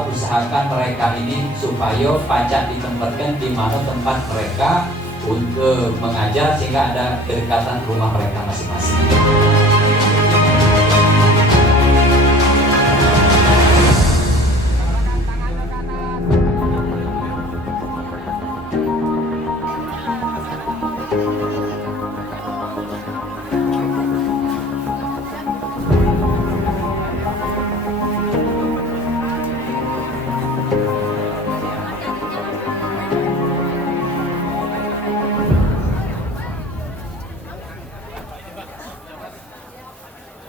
maka usahakan mereka ini supaya pacak ditempatkan di mana tempat mereka untuk mengajar sehingga ada kedekatan rumah mereka masing-masing.